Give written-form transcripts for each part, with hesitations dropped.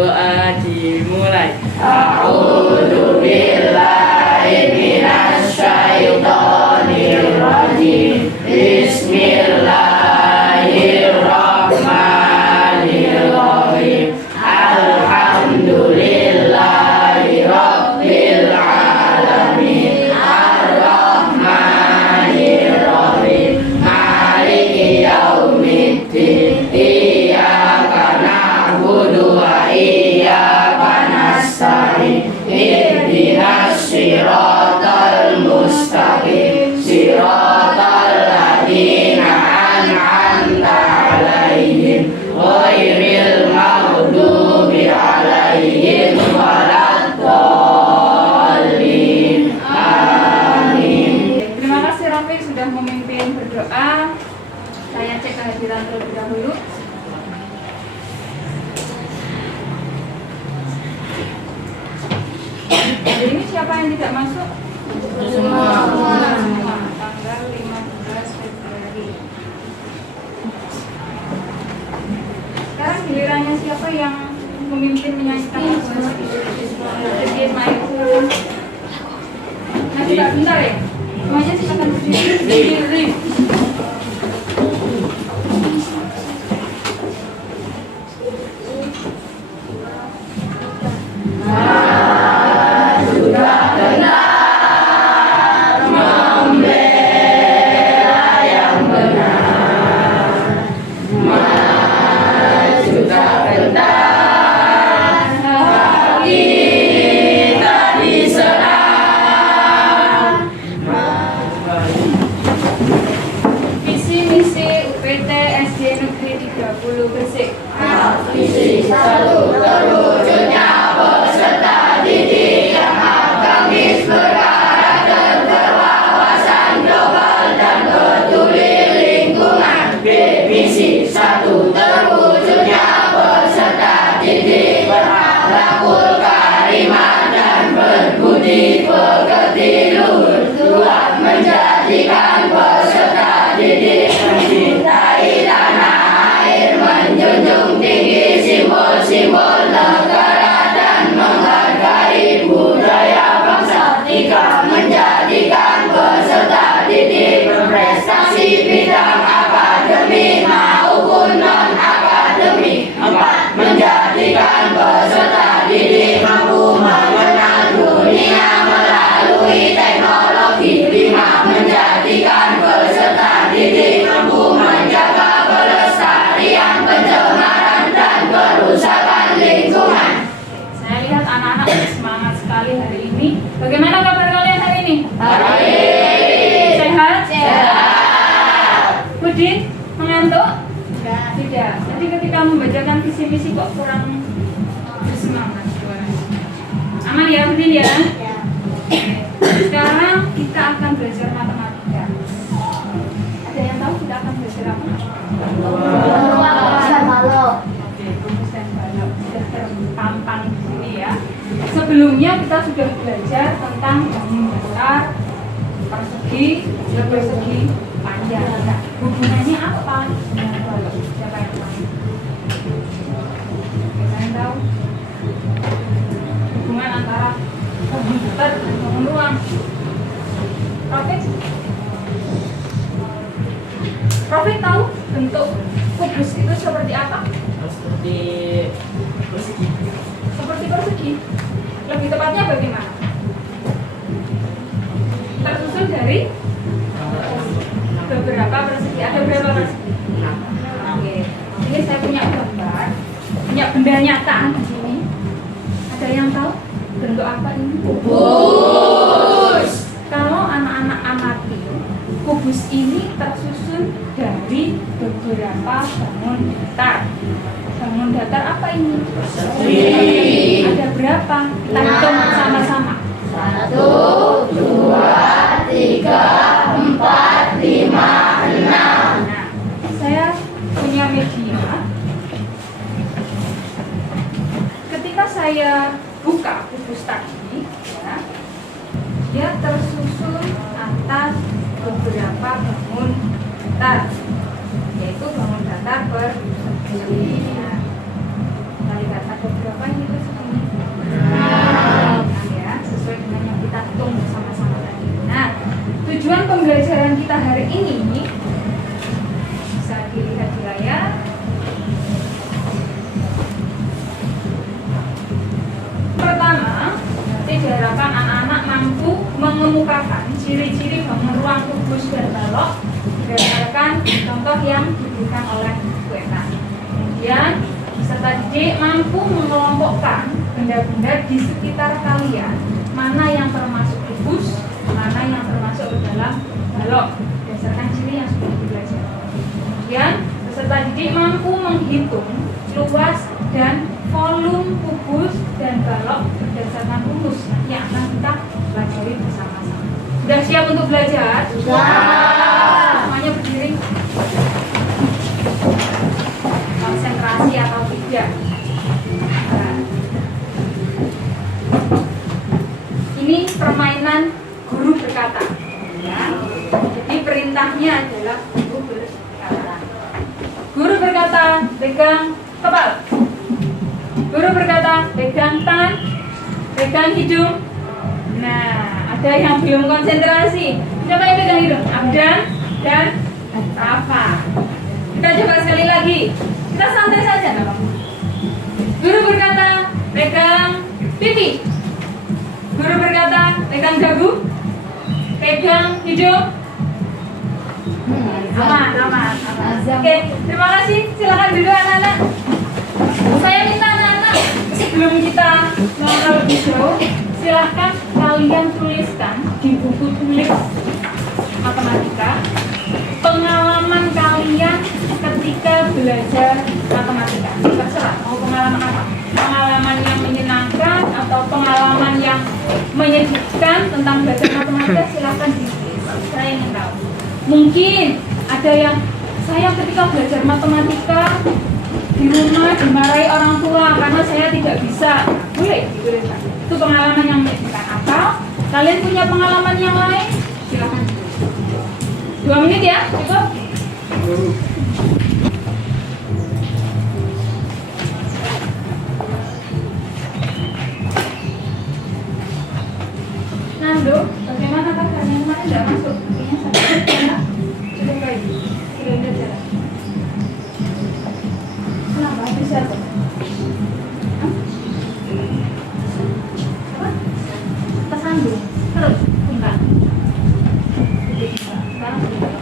Doa dimulai. A'udzu billahi minasy syaithanir rajim. Bismillahirrahmanirrahim. Alhamdulillahi rabbil alamin. Ar-Rahmanir Rahim. Maliki yaumiddin. Iyyaka na'budu wa iyyaka nasta'in. Ihdinas siratal mustaqim. Siratal ladzina an'amta 'alaihim ghairil maghdubi 'alaihim waladdallin. Amin. Terima kasih Rafiq sudah memimpin berdoa. Saya cek kehadiran terlebih dahulu. Hari ini siapa yang tidak masuk? Semua. Tanggal 15 Februari. Sekarang gilirannya siapa yang memimpin menyanyikan lagu? Jadi main. Nanti tak bentar ya. Semuanya silakan berdiri. Visi misi UPT SD Negeri 30 Gresik. Visi 1 terwujudnya peserta didik yang akademis, berkarakter, berwawasan global dan peduli lingkungan. Visi 1 terwujudnya peserta didik berakhlakul karimah dan berbudi pekerti luhur. 2. Menjadikan peserta didik mencintai tanah air, menjunjung tinggi simbol-simbol negara dan menghargai budaya bangsa. 3. Menjadikan peserta didik berprestasi bidang akademik maupun non-akademik. 4. Menjadikan peserta didik mampu mengenal dunia melalui teknologi. 5. Menjadikan peserta didik mampu menjaga pelestarian, pencemaran, dan kerusakan lingkungan. Saya lihat anak-anak semangat sekali hari ini. Bagaimana kabar kalian hari ini? Baik. Sehat? Sehat. Budin? Mengantuk? Tidak. Jadi ketika membacakan visi misi kok kurang bersemangat. Aman ya Budin ya? Sekarang kita akan belajar matematika. Ada yang tahu kita akan belajar apa? Oke, rumus dan balok sudah terpampang di sini ya. Sebelumnya kita sudah belajar tentang bangun datar, persegi, persegi, panjang. Nah, hubungannya apa dengan balok? Siapa yang tahu? Siapa yang tahu? Hubungan antara bangun datar dan bangun ruang. Profit? Profit tahu bentuk kubus itu seperti apa? Seperti persegi. Seperti persegi. Lebih tepatnya bagaimana? Tersusun dari beberapa persegi. Ada berapa persegi? Oke. Ini saya punya gambar, punya benda nyata di sini. Ada yang tahu bentuk apa ini? Kubus. Kalau anak-anak amati, kubus ini tersusun dari beberapa bangun datar. Bangun datar apa ini? Persegi. Ada berapa? Kita hitung sama-sama. 1, 2, 3, 4, 5, 6. Nah, saya punya media. Ketika saya buka kubus tadi, ya, dia tersusun atas beberapa bangun datar, yaitu bangun datar persegi. Nah, kita lihat ada berapa ini? mengemukakan ciri-ciri bangun ruang kubus dan balok berdasarkan contoh yang diberikan oleh Bu Eta. Kemudian peserta didik mampu mengelompokkan benda-benda di sekitar kalian, mana yang termasuk kubus, mana yang termasuk ke dalam balok berdasarkan ciri yang sudah dipelajari. Kemudian peserta didik mampu menghitung luas dan volume kubus dan balok berdasarkan rumus yang akan kita pelajari bersama-sama. Sudah siap untuk belajar? Sudah. Semuanya berdiri. Konsentrasi atau tidak? Nah, ini permainan guru berkata. Ya. Jadi perintahnya adalah guru berkata. Guru berkata, pegang kepala. Guru berkata, pegang tangan, pegang hidung. Nah, ada yang belum konsentrasi. Siapa yang pegang hidung? Abdan dan Rafa. Kita coba sekali lagi. Kita santai saja, nggak apa-apa. Guru berkata, pegang pipi. Guru berkata, pegang dagu, pegang hidung. Aman. Oke, terima kasih. Silakan duduk anak-anak. Saya minta anak-anak sebelum kita ngobrol lebih jauh, silahkan kalian tuliskan di buku tulis matematika pengalaman kalian ketika belajar matematika. Terserah mau pengalaman apa, pengalaman yang menyenangkan atau pengalaman yang menyedihkan tentang belajar matematika, silahkan ditulis. Saya ingin tahu. Mungkin ada yang saya ketika belajar matematika di rumah dimarahi orang tua karena saya tidak bisa. Boleh dituliskan. Itu pengalaman yang menyedihkan. Atau kalian punya pengalaman yang lain? Silahkan. 2 menit ya, cukup? Nando, bagaimana kabarnya? Kemarin tidak masuk. Kayaknya saya cukup baik. Tidak ada jalan. Kenapa? Bisa tuh? Apa? Tersandung. Terus? Enggak. Sekarang sudah.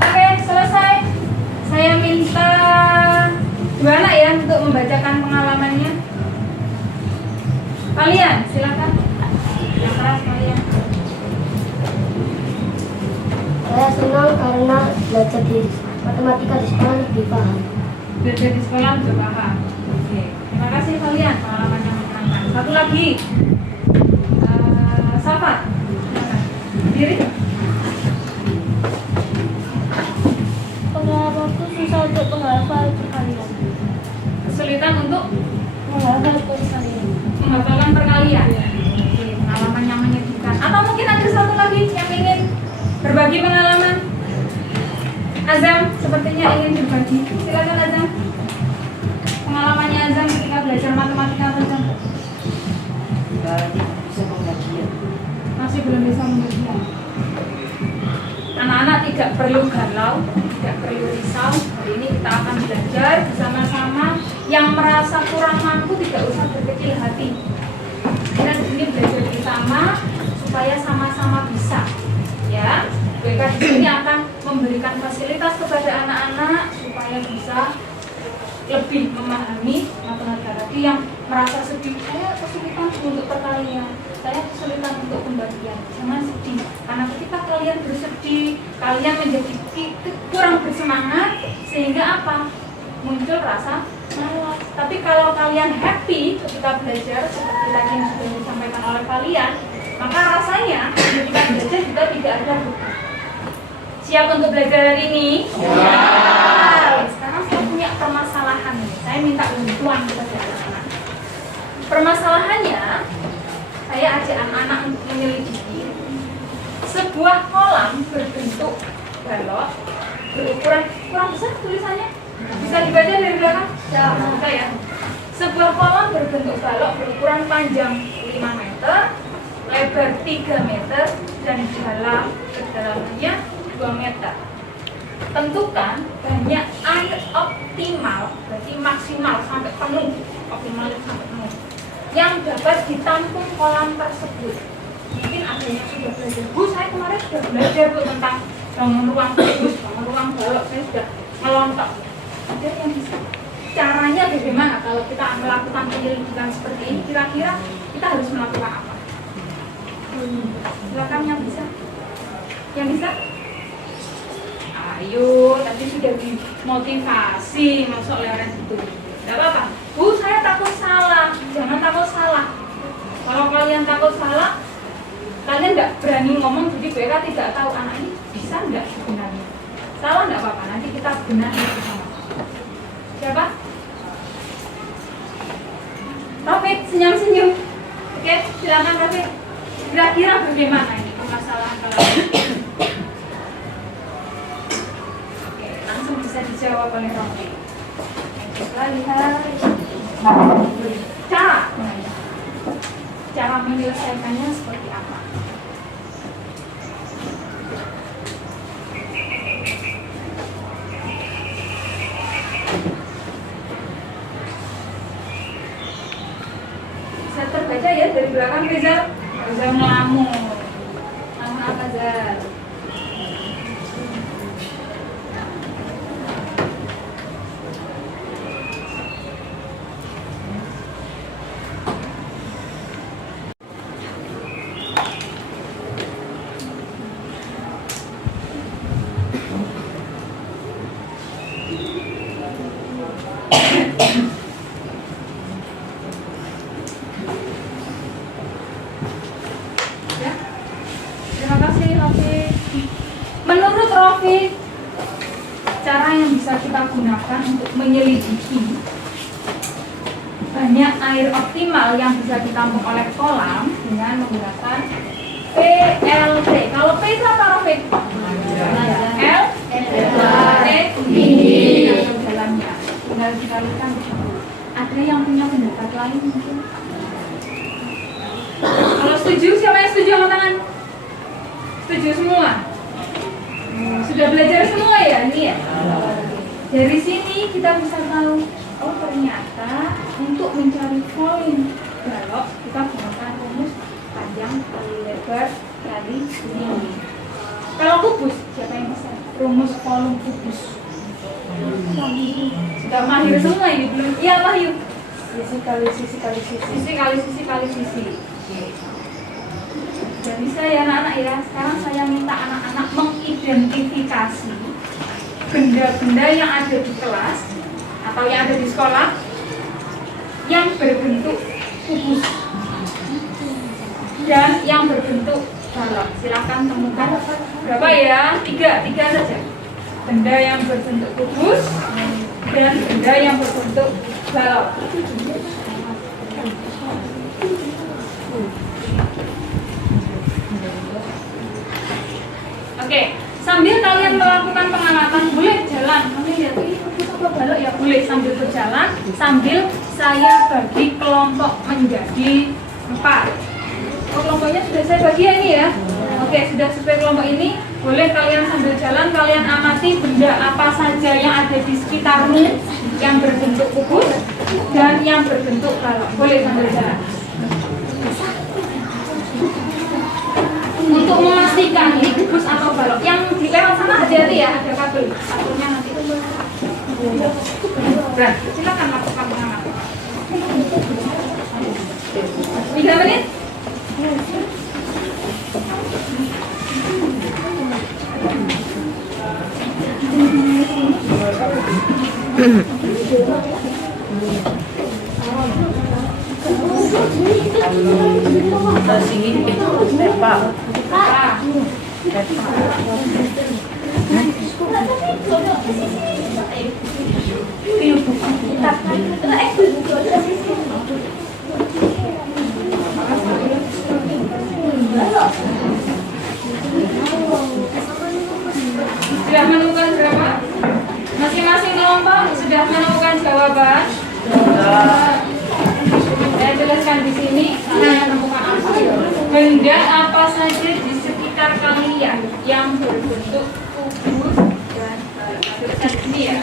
Oke, selesai. Saya minta 2 anak ya untuk membacakan pengalamannya. Kalian, silakan. Yang keras kalian. Saya senang karena belajar di matematika di sekolah lebih paham. Belajar di sekolah juga paham. Oke, terima kasih kalian pengalaman yang menyenangkan. Satu lagi, Safa, silakan. Diri. Pengalamanku susah untuk menghafal perkalian. Kesulitan untuk Menghafal perkalian. menghafalkan perkalian. Oke, pengalaman yang menyedihkan. Atau mungkin ada satu lagi yang ingin berbagi pengalaman. Azam, sepertinya ingin berbagi. Silakan Azam. Pengalamannya Azam ketika belajar matematika Azam. Bisa pembagian. Masih belum bisa membaginya. Anak-anak tidak perlu galau, tidak perlu risau. Hari ini kita akan belajar bersama-sama. Yang merasa kurang mampu tidak usah berkecil hati. Dan ini belajar bersama supaya sama-sama bisa. Ya, mereka di sini akan memberikan fasilitas kepada anak-anak supaya bisa lebih memahami matematika tadi. Yang merasa sedih, saya kesulitan untuk perkalian, saya kesulitan untuk pembagian. Jangan sedih, karena ketika kalian bersedih, kalian menjadi kurang bersemangat, sehingga apa? Muncul rasa malas. Tapi kalau kalian happy ketika belajar seperti tadi yang sudah disampaikan oleh kalian, maka rasanya ketika belajar juga tidak ada beban. Siap untuk belajar hari ini? Ya. Sekarang saya punya permasalahan nih. Saya minta bantuan kepada anak-anak. Permasalahannya, saya ajak anak-anak untuk menyelidiki sebuah kolam berbentuk balok berukuran kurang besar tulisannya. Bisa dibaca dari belakang? Bisa ya. Sebuah kolam berbentuk balok berukuran panjang 5 meter, lebar 3 meter, dan dalam kedalamannya 2 meter. Tentukan banyak air optimal, berarti maksimal sampai penuh optimal sampai penuh yang dapat ditampung kolam tersebut. Mungkin ada yang sudah belajar, Bu, saya kemarin sudah belajar Bu tentang bangun ruang kudus, bangun ruang balok, saya sudah melontok. Ada yang bisa? Caranya bagaimana kalau kita melakukan penyelidikan seperti ini? Kira-kira kita harus melakukan apa? Silakan yang bisa. Yang bisa? Ayo, tadi sudah dimotivasi masuk lewat itu. Tidak apa-apa. Bu, saya takut salah. Jangan takut salah. Kalau kalian takut salah, kalian tidak berani ngomong, jadi BK tidak tahu anak ini bisa tidak sebenarnya. Salah tidak apa-apa, nanti kita benahi bersama. Siapa? Taufik, senyum-senyum. Oke, silakan Taufik. Kira-kira bagaimana ini permasalahan kalian? Oke, langsung bisa dijawab oleh Taufik. Coba lihat cara menyelesaikannya seperti apa. Bisa terbaca ya dari belakang, Rizal ngelamun. Ngelamun apa, Zal? Ya. Terima kasih, Rofi. Menurut Rofi, cara yang bisa kita gunakan untuk menyelidiki banyak air optimal yang bisa ditampung oleh kolam dengan menggunakan PLT. Kalau P itu apa, Rofi? L ini dalamnya. Tinggal dikalikan. Ada yang punya pendapat lain mungkin? Kalau setuju, siapa yang setuju angkat tangan? Setuju semua? Sudah belajar semua ya ini ya? Dari sini kita bisa tahu, oh ternyata untuk mencari volume balok kita gunakan rumus panjang kali lebar kali tinggi. Kalau kubus, siapa yang bisa? Rumus volume kubus. Sudah mahir semua ini belum? Iya, Wahyu. Sisi kali sisi kali sisi. Sisi kali sisi kali sisi. Dan bisa ya anak-anak ya. Sekarang saya minta anak-anak mengidentifikasi benda-benda yang ada di kelas atau yang ada di sekolah yang berbentuk kubus dan yang berbentuk balok. Silakan temukan berapa ya? Tiga saja. Benda yang berbentuk kubus dan benda yang berbentuk balok. Oke, sambil kalian melakukan pengamatan, boleh jalan. Kalian lihat ini kubus apa balok ya, boleh sambil berjalan, sambil saya bagi kelompok menjadi 4. Oh, kelompoknya sudah saya bagi ya ini ya. Oke, sudah sesuai kelompok ini. Boleh kalian sambil jalan, kalian amati benda apa saja yang ada di sekitarmu yang berbentuk kubus dan yang berbentuk balok. Boleh sambil jalan. Untuk memastikan ini kubus atau balok, yang di lewat sana hati-hati ya, ada kabel. Kabelnya nanti. Nah, silakan lakukan pengamatan. 3 menit. Singin tepa. Sudah menemukan berapa? Masing-masing kelompok sudah menemukan jawaban. Saya jelaskan di sini. Saya menemukan apa? Benda apa saja di sekitar kalian yang berbentuk kubus dan balok. Tuliskan di sini ya.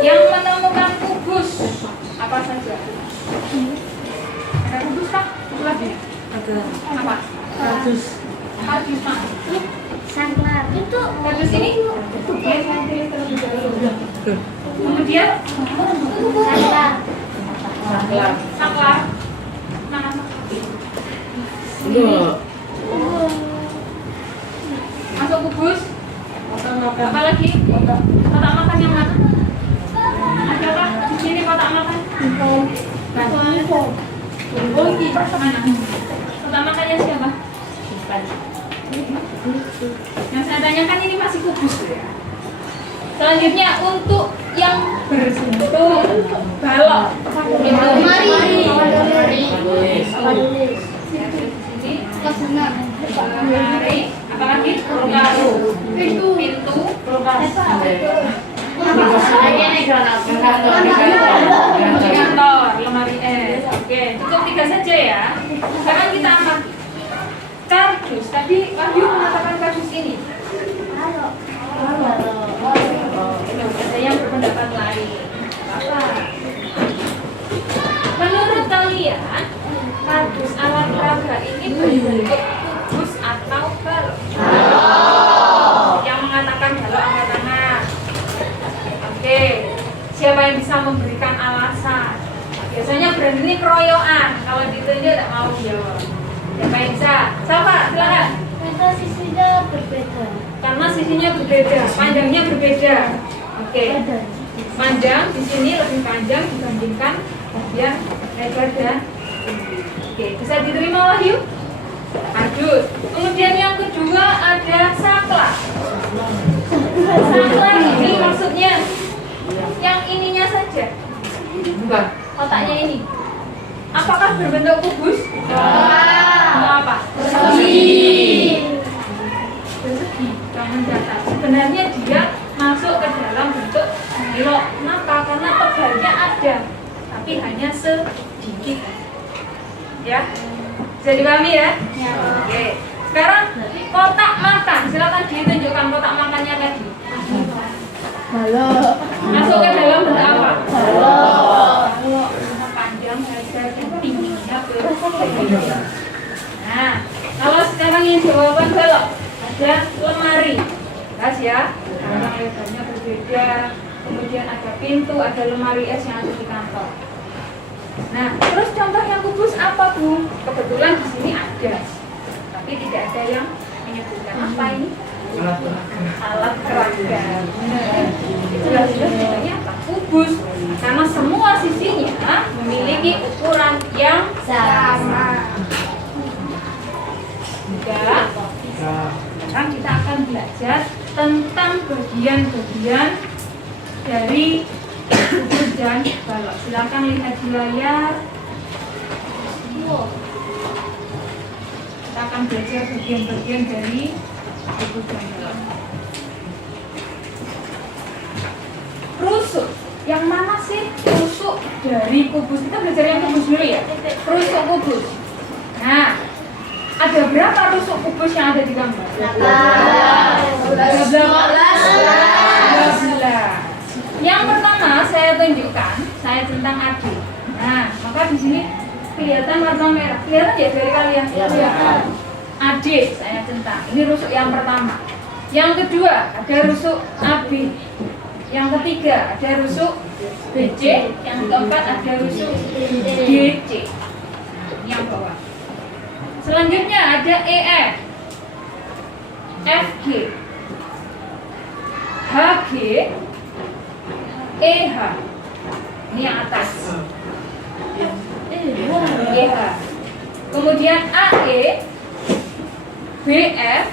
Yang menemukan saja? Ada kubus kah? Kubus lagi? Ada Apa? kardus. Kardus mana? Saklar. Itu Kardus ini? Oke, saya pilih terlebih dahulu. Kemudian saklar. Saklar. saklar. Mana saklar? Enggak. Masuk kubus. Makan makan. Apa lagi? Kotak makan yang mana? Adakah di sini kotak makan? Bongki. Mana? Kotak makannya siapa? Simpan. Yang saya tanyakan ini masih kubus ya. Selanjutnya untuk yang berbentuk balok. Lemari. Tulis. Tulis. Ya, di sini. Lemari. Apa lagi? Pintu. Di kantor, lemari es. Oke, cukup 3 saja ya. Sekarang kita amati. Kardus. Tadi Wahyu mengatakan kardus ini. Ada yang berpendapat lain. Apa? Menurut kalian, kardus alat peraga ini berbentuk kubus atau balok? Yang mengatakan balok angkat tangan. Oke, siapa yang bisa memberikan alasan? Biasanya brand ini keroyokan. Kalau ditunjuk tidak mau jawab. Siapa yang bisa? Siapa? Silakan. Itu sisinya berbeda. Karena sisinya berbeda, panjangnya berbeda. Oke. Panjang di sini lebih panjang dibandingkan bagian lebar dan tinggi. Oke, bisa diterima Wahyu? Kardus. Kemudian yang kedua ada saklar. Saklar ini maksudnya yang ininya saja, Bukan. kotaknya ini. Apakah berbentuk kubus? Atau apa? Persegi. Persegi. Jangan datar. Sebenarnya dia masuk ke dalam bentuk balok. Kenapa? Karena tebalnya ada, tapi hanya sedikit. Ya, bisa dipahami ya? Oke. Sekarang kotak makan. Silakan ditunjukkan kotak makannya tadi. Balok. Masuk ke dalam bentuk apa? Balok. Balok. Panjang, lebar, dan tingginya berbeda. Nah, kalau sekarang yang jawaban balok ada lemari. Jelas ya? Panjang lebarnya berbeda. Kemudian ada pintu, ada lemari es yang ada di kantor. Nah, terus contoh yang kubus apa, Bu? Kebetulan di sini ada, tapi tidak ada yang menyebutkan apa ini? Alat peraga. Benar. Jelas-jelas bentuknya apa? Kubus. Karena semua sisinya memiliki ukuran yang sama. Enggak. Sekarang kita akan belajar tentang bagian-bagian dari kubus dan balok. Silakan lihat di layar. Kita akan belajar bagian-bagian dari kubus dan balok. Rusuk. Yang mana sih rusuk dari kubus? Kita belajar yang kubus dulu ya. Rusuk kubus. Nah, ada berapa rusuk kubus yang ada di gambar? 12. Yang pertama saya tunjukkan, saya centang adik. Nah, maka di sini kelihatan warna merah. Kelihatan ya dari kalian? Kelihatan. Adik saya centang. Ini rusuk yang pertama. Yang kedua ada rusuk AB. Yang ketiga ada rusuk BC. Yang keempat ada rusuk DC. Ini yang bawah. Selanjutnya ada EF, FG, HG, EH. Ini yang atas. EH. Kemudian AE, BF,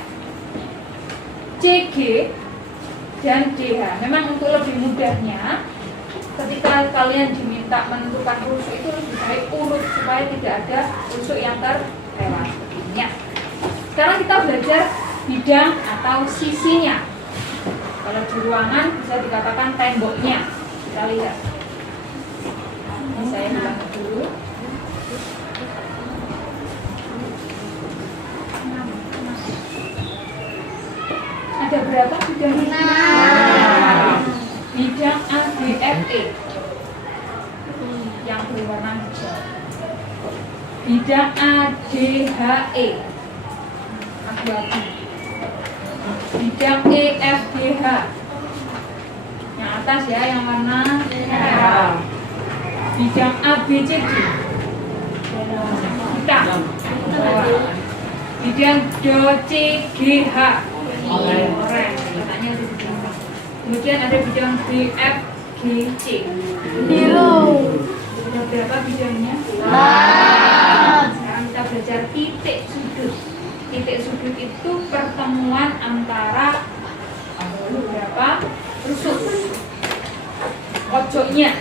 CG, dan DH. Memang untuk lebih mudahnya, ketika kalian diminta menentukan rusuk itu lebih baik urut supaya tidak ada rusuk yang terlewat. Ya. Sekarang kita belajar bidang atau sisinya. Kalau di ruangan bisa dikatakan temboknya. Kita lihat. Ini saya bilang dulu. Ada berapa bidang ini? Bidang ABFE. Yang bidang ADHE abu-abu. Bidang EFGH yang atas ya, yang warna merah. Bidang ABCD hitam. Bidang DOCGH oranye. Letaknya di belakang. Kemudian ada bidang BFGC Biru. Ada berapa bidangnya? Sekarang kita belajar titik sudut. Titik sudut itu pertemuan antara beberapa rusuk pojoknya.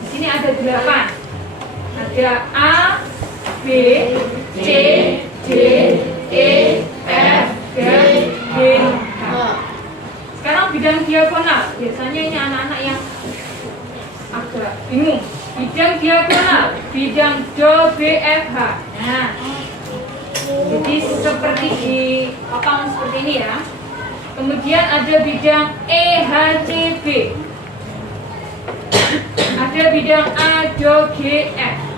Di sini ada 8. Ada A, B, C, D, E, F, G, H. Sekarang bidang diagonal. Biasanya ini anak-anak yang agak bingung. Bidang diagonal, bidang do, B, F, H. Nah, jadi seperti di papan seperti ini ya. Kemudian ada bidang E, H, C, B. Ada bidang A, do, G, F.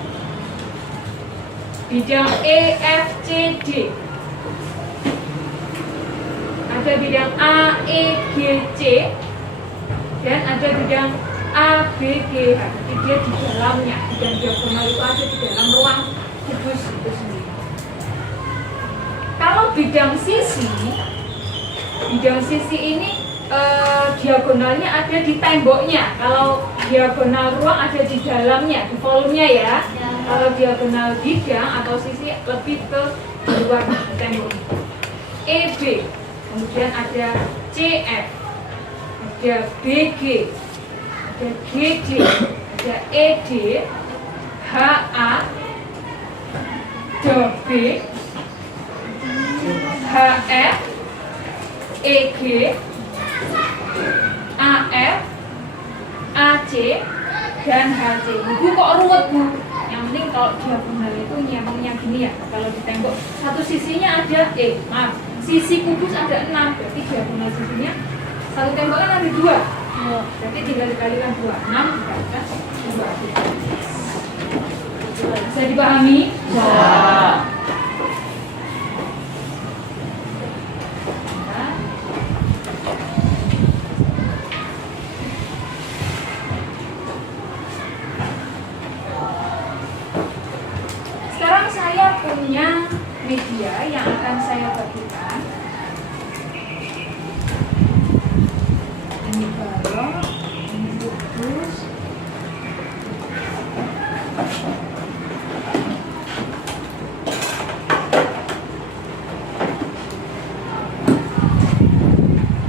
Bidang E, F, C, D. Ada bidang A, E, G, C. Dan ada bidang A, B, G, H. Jadi dia di dalamnya. Bidang diagonal itu ada di dalam ruang kubus itu sendiri. Kalau bidang sisi ini diagonalnya ada di temboknya. Kalau diagonal ruang ada di dalamnya, di volumenya ya. Kalau diagonal bidang atau sisi lebih ke luar tembok. EB, kemudian ada CF, ada BG, ada GD, ada ED, HA, DB, HF, EG, AF, AC, dan HC. Ibu kok ruwet Bu? Yang penting kalau diagonal itu nyambungnya gini ya. Kalau di tembok satu sisinya ada sisi kubus ada 6, berarti diagonal sisinya satu tembok kan ada 2. Berarti tinggal dikalikan 2, 6 dikalikan 2. Bisa dipahami? Ya. Sekarang saya punya media yang akan saya bagikan. Ini balok, ini kubus.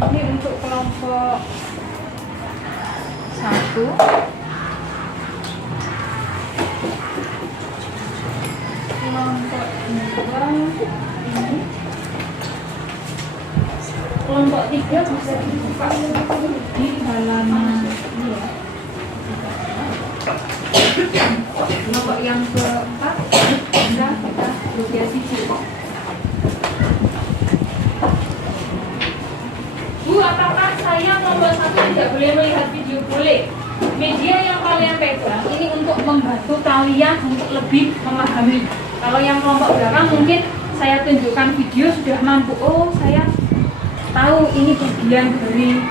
Ini untuk kelompok 1. Kelompok 2 ini. Kelompok 3 bisa dibuka di halaman ini ya. Kelompok yang keempat bisa kita berusia siji. Bu, apakah saya kelompok 1 tidak boleh melihat video? Boleh. Media yang kalian pegang ini untuk membantu kalian untuk lebih memahami. Kalau yang kelompok belakang mungkin saya tunjukkan video sudah mampu. Oh, saya tahu ini bagian dari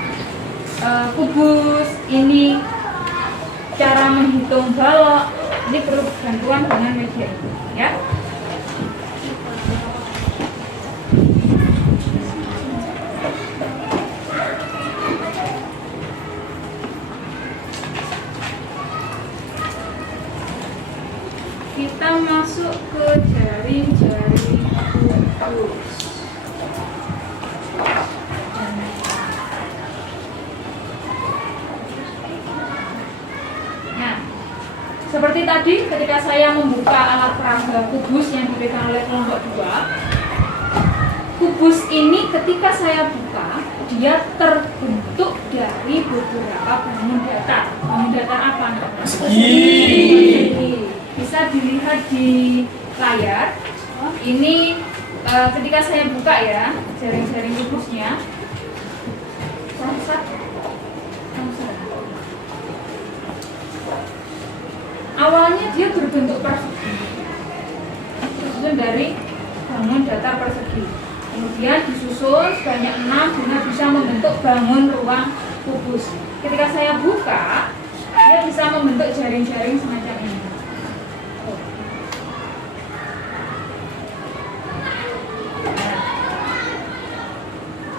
kubus, ini cara menghitung balok. Ini perlu bantuan dengan media ini, ya. Kita masuk ke jaring-jaring kubus. Nah, seperti tadi ketika saya membuka alat peraga kubus yang dipegang oleh kelompok 2, kubus ini ketika saya buka, dia terbentuk dari beberapa bangun datar. Bangun datar apa? Persegi. Bisa dilihat di layar. Ini ketika saya buka ya jaring-jaring kubusnya. Awalnya dia berbentuk persegi. itu dari bangun datar persegi. Kemudian disusul sebanyak 6 sehingga bisa membentuk bangun ruang kubus. Ketika saya buka, dia bisa membentuk jaring-jaring semacam ini.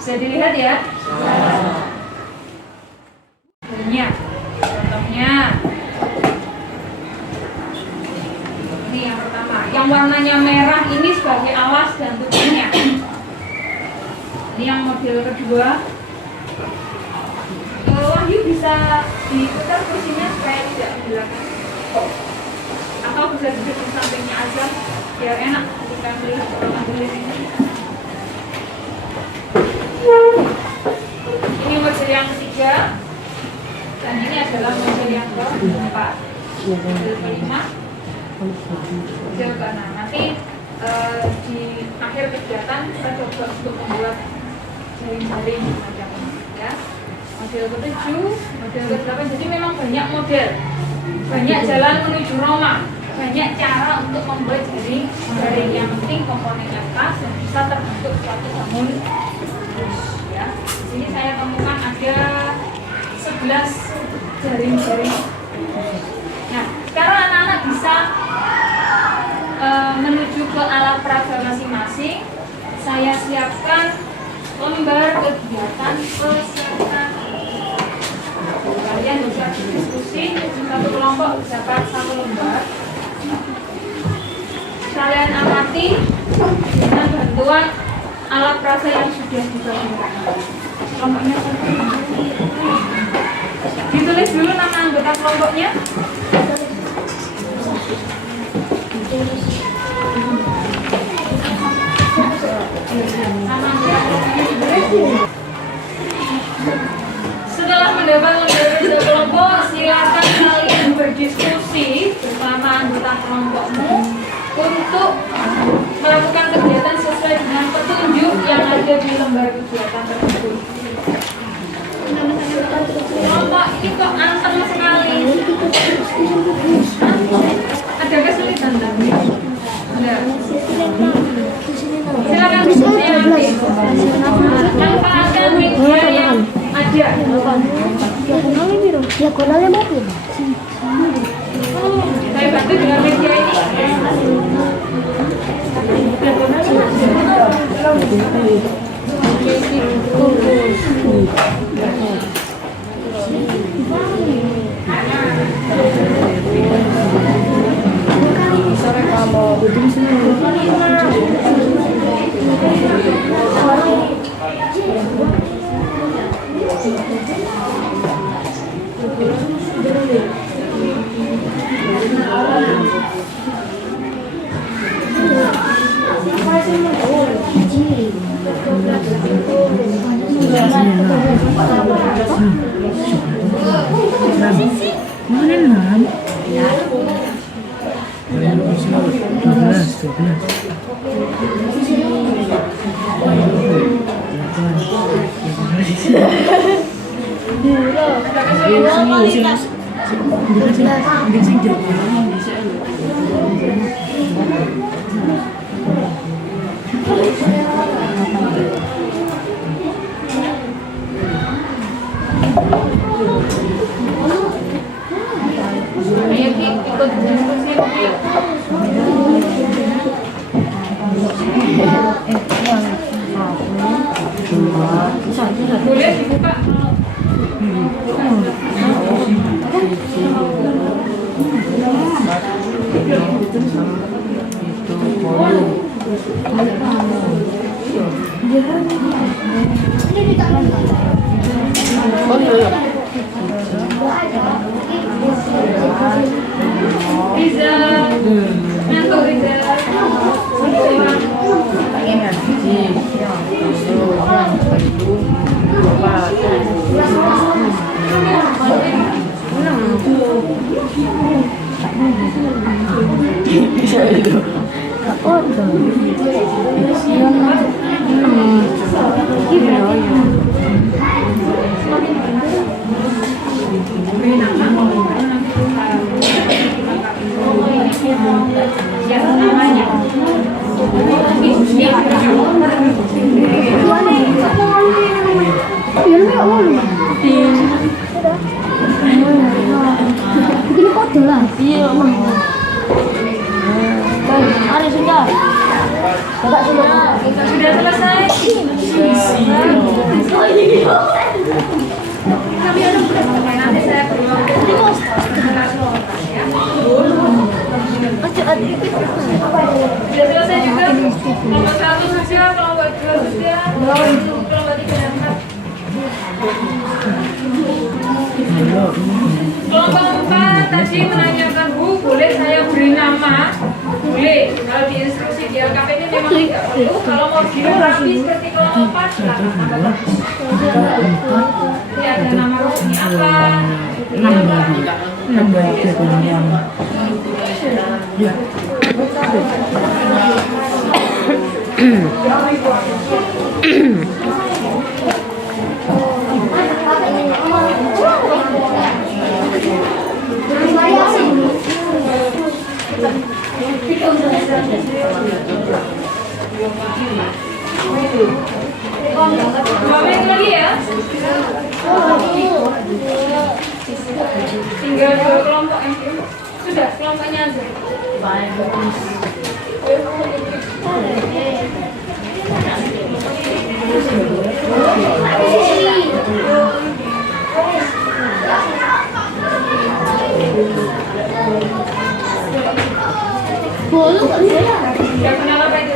Bisa dilihat ya? Contohnya, ini yang pertama, yang warnanya merah ini sebagai alas dan tutupnya. Ini yang model kedua. Wahyu bisa diputar kursinya supaya tidak belakang, atau bisa duduk di sampingnya aja biar enak ketika melihat orang ambil ini. Ini model yang ketiga, dan ini adalah model yang keempat, model kelima, model keenam. Nanti di akhir kegiatan kita coba untuk membuat jaring-jaring macam ini, ya. Model ke-7, model ke-8. Jadi memang banyak model, banyak jalan menuju Roma, banyak cara untuk membuat jaring. Yang penting komponennya pas dan bisa terbentuk suatu bangun. Ya, di sini saya temukan ada 11 jaring-jaring. Nah, sekarang anak-anak bisa menuju ke alat peraga masing-masing. Saya siapkan lembar kegiatan peserta. Kalian bisa diskusi, satu kelompok dapat satu lembar. Kalian amati dengan bantuan alat peraga yang sudah dibagikan. Kelompoknya ditulis dulu nama anggota kelompoknya. Nama anggota kelompoknya ditulis. Setelah mendapat lembar kelompok, silakan kalian berdiskusi bersama anggota kelompokmu untuk melakukan kegiatan sesuai dengan petunjuk yang ada di lembar kegiatan tersebut. Kelompok ini kok anteng sekali. Ada kesulitan tadi? Ada. Silakan saya nanti. Manfaatkan media yang ada. Diagonalnya mobil. Saya bantu dengan media ini. Boleh dibuka. Riza, ngantuk Riza. Ya, namanya. nggak mau. Begini kode lah. Iya. Hari sudah. Coba sudah. Sudah selesai. Nanti saya beri waktu. Sudah selesai juga. Kelompok 1 sudah, kelompok 2 sudah, kelompok 3 dan 4. Kelompok 4 tadi menanyakan Bu, boleh saya beri nama? Boleh. Kalau di instruksi di LKPD memang tidak perlu. Kalau mau dilengkapi seperti kelompok 4, silakan tambah. Jadi ada nama resmi apa? Komen lagi ya. Tinggal 2 kelompok yang sudah kelompoknya aja. Sudah kenal apa itu?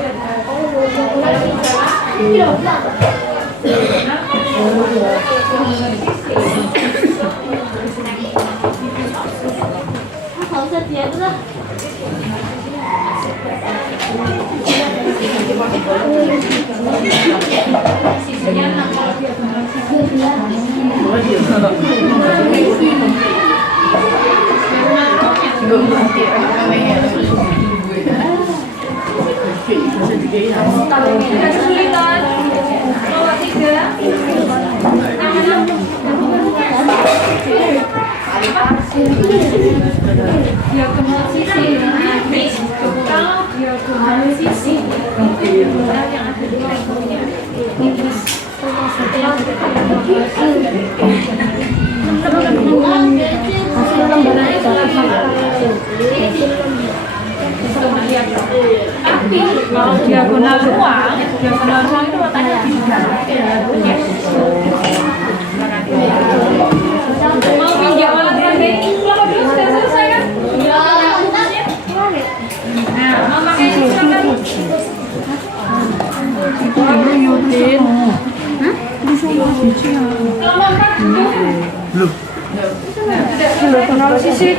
Ada kesulitan? Kelompok 3. Namanya? Diagonal sisi. Kalau diagonal sisi, itu benar yang ada di levelnya. Tapi kalau diagonal ruang itu letaknya di dalam. Mau pinjam alat raga ini? Kelompok dulu sudah selesai kan? Nah, mau pakai ini silakan. Kelompok 4 belum. Sudah kenal sisi.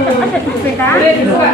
Ada di PK. Boleh dibuka.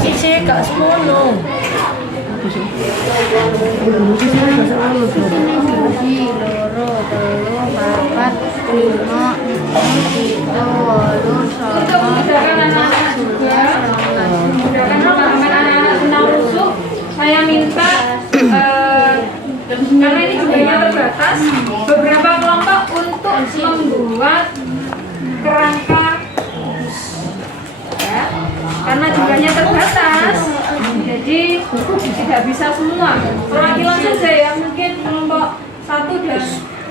Sisi gak semono. Untuk memudahkan anak-anak juga, memudahkan anak-anak senang rusuk, saya minta karena ini jumlahnya terbatas, beberapa kelompok untuk membuat kerangka ya, karena jumlahnya terbatas, jadi tidak bisa semua. Perwakilan saja ya, mungkin kelompok 1 dan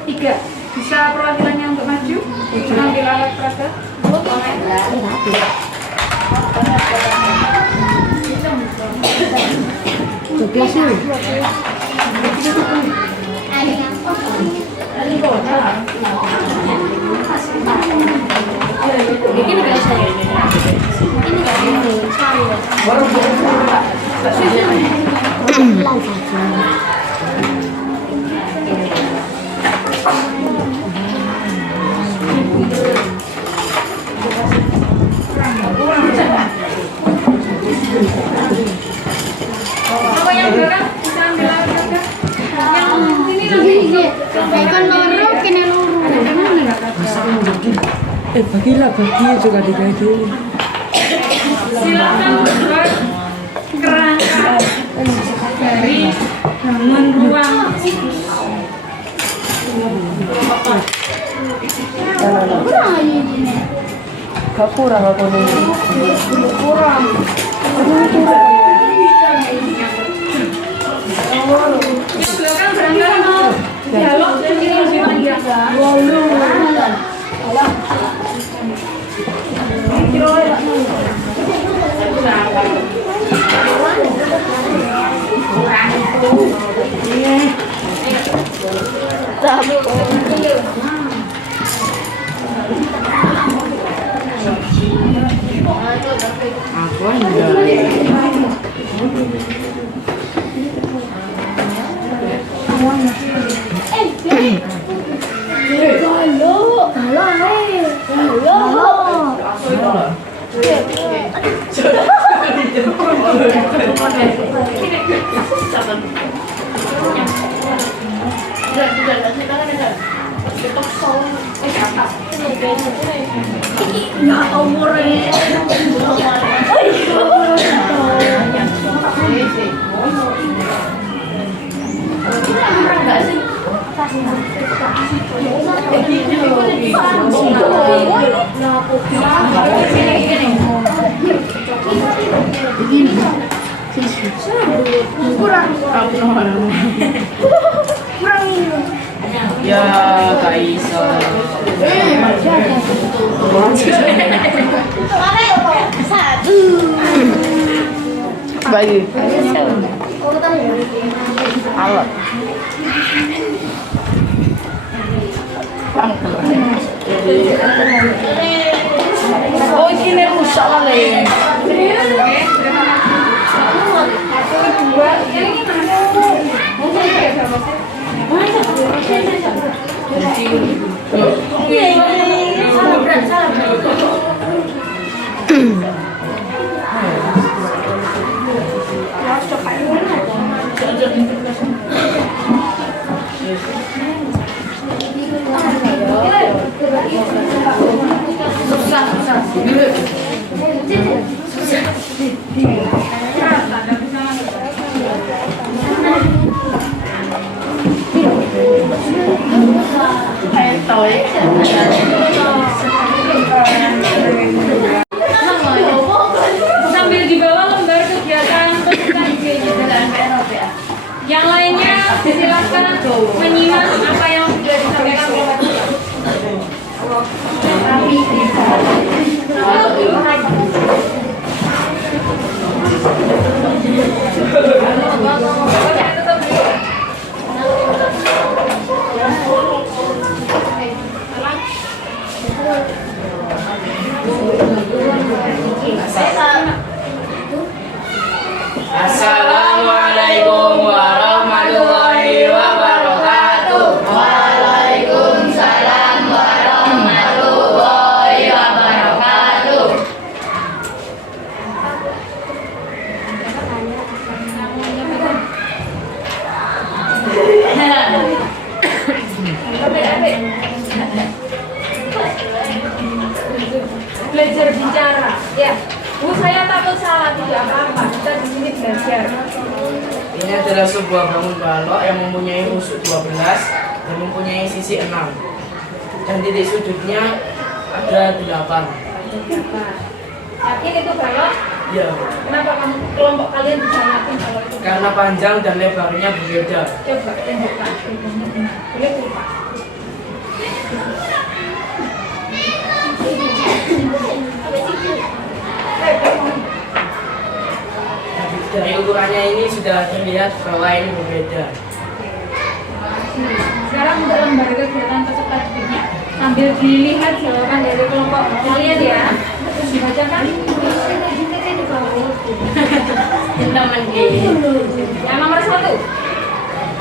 3 bisa perwakilannya untuk maju mengambil alat peraga. Ini nggak saya. Ini nggak saya. pelan saja. Kalau yang belakang bisa ambil lagi aja. Yang ini lagi Kan loro kene loro. Bagilah bagi juga dibagi. silakan buat kerangka dari bangun ruang Gak kurang apa nih? Kurang. yang belakang barangkali mau dialog ini lebih panjang. Aku enggak. Ya, Kaisa. Bagi. Alat. Oh, ini rusak kali. Kedua, yang ini sambil dibawa lembar kegiatan presentasi yang lainnya silakan menyimak apa yang sudah disampaikan oleh Assalamualaikum warahmatullahi wabarakatuh. Waalaikumsalam warahmatullahi wabarakatuh. belajar bicara ya. Bu, saya takut salah, tidak apa-apa. Kita di sini belajar. Ini adalah sebuah bangun balok yang mempunyai usuk 12 dan mempunyai sisi 6. Dan titik sudutnya ada 8. Yakin itu balok? Ya, Kenapa kamu kelompok kalian bisa yakin kalau itu? karena panjang dan lebarnya berbeda. Coba tunjukkan. Boleh lupa. Dari ukurannya ini sudah terlihat bahwa ini berbeda. Sekarang untuk lembar kegiatan peserta didiknya sambil dilihat jawaban dari kelompok kalian ya. Terus dibacakan. teman gitu. Yang nomor 1.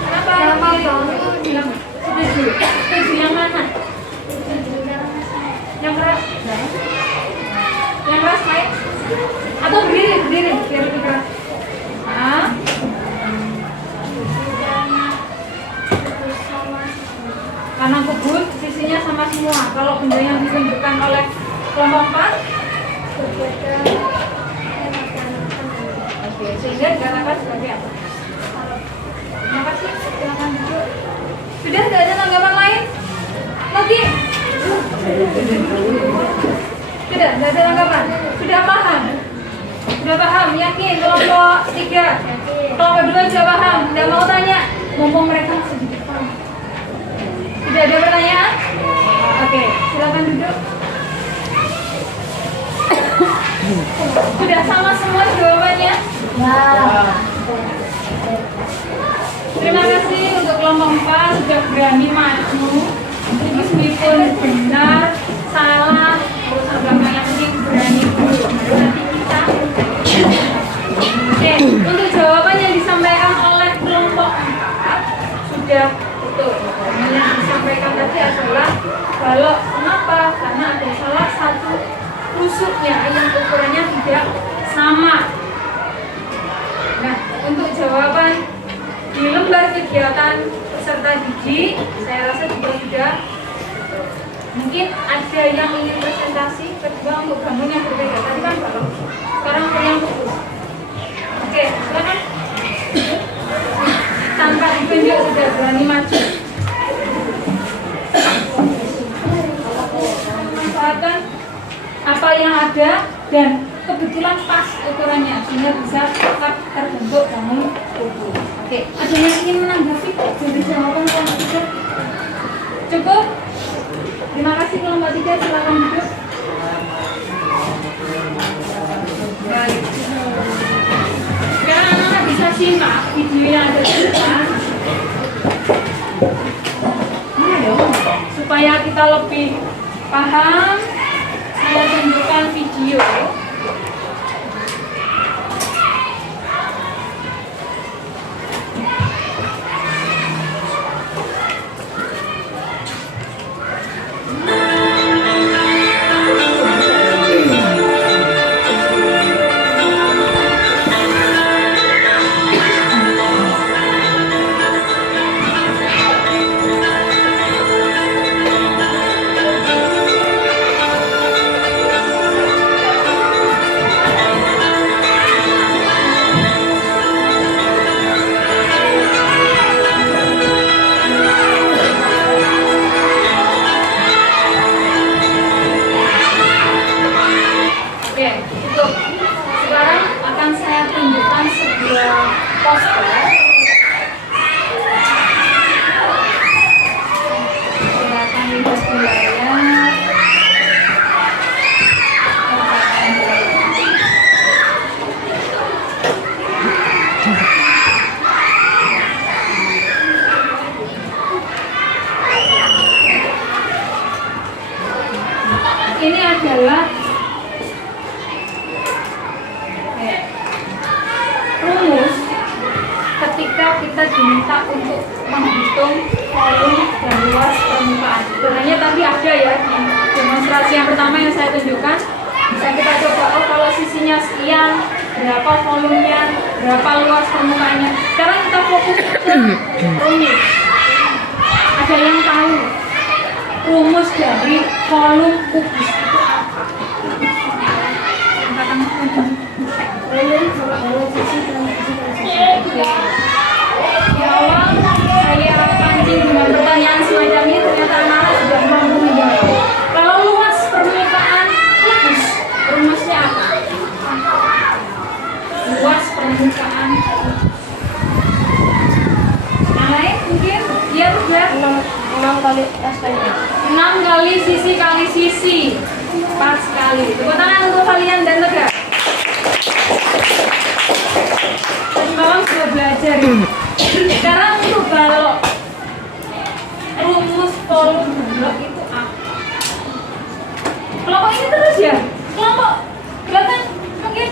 Kenapa? Yang setuju. Setuju yang mana? Yang keras? Yang keras naik? Atau berdiri biar lebih keras. Nah. Karena kebun sisinya sama semua. Kalau benda yang ditunjukkan oleh kelompok 4 berbeda. Oke, sehingga dikatakan sebagai apa? Terima kasih. Silakan duduk. Sudah tidak ada tanggapan lain? Lagi? Tidak ada tanggapan. Sudah paham? Sudah paham? Yakin? Kelompok 3, kelompok 2 sudah paham? Tidak mau tanya? Mumpung mereka sedikit paham. Tidak ada pertanyaan? Oke, silakan duduk. Sudah sama semua jawabannya? Ya. Terima kasih untuk kelompok 4 sudah berani maju. Meskipun benar, salah, terus agama yang penting berani dulu. Baru nanti kita. Oke, untuk jawaban yang disampaikan oleh kelompok 4 sudah betul. Yang disampaikan tadi adalah balok. Kenapa? Karena ada salah satu rusuknya yang ukurannya tidak sama. Nah, untuk jawaban di lembar kegiatan peserta didik, saya rasa juga sudah. Mungkin ada yang ingin presentasi kedua untuk bangun yang berbeda. Tadi kan balok, sekarang untuk yang fokus. Oke, silakan. Tanpa ditunjuk sudah berani maju. Manfaatkan apa yang ada dan kebetulan pas ukurannya sehingga bisa tetap terbentuk bangun tubuh. Oke, ada yang ingin menanggapi dari jawaban kelompok 3? Cukup? Terima kasih kelompok 3, silakan duduk. Baik. Sekarang anak-anak bisa simak video yang ada di depan. Supaya kita lebih paham, saya tunjukkan video. Ini adalah rumus ketika kita diminta untuk menghitung volume dan luas permukaan. Sebenarnya tadi ada ya di demonstrasi yang pertama yang saya tunjukkan. Bisa kita coba, oh kalau sisinya sekian, berapa volumenya, berapa luas permukaannya. Sekarang kita fokus ke rumus. Ada yang tahu rumus dari volume kubus itu apa? Di awal saya pancing dengan pertanyaan semacam ini, ternyata anak-anak sudah mampu menjawab. Kalau luas permukaan kubus, rumusnya apa? Luas permukaan kubus. Yang lain mungkin dia sudah 6 kali SPI. 6 kali sisi kali sisi. Pas sekali. Tepuk tangan untuk kalian dan tegak. Tadi malam sudah belajar. Sekarang untuk balok. Rumus volume balok itu apa? Kelompok ini terus ya? Kelompok belakang mungkin?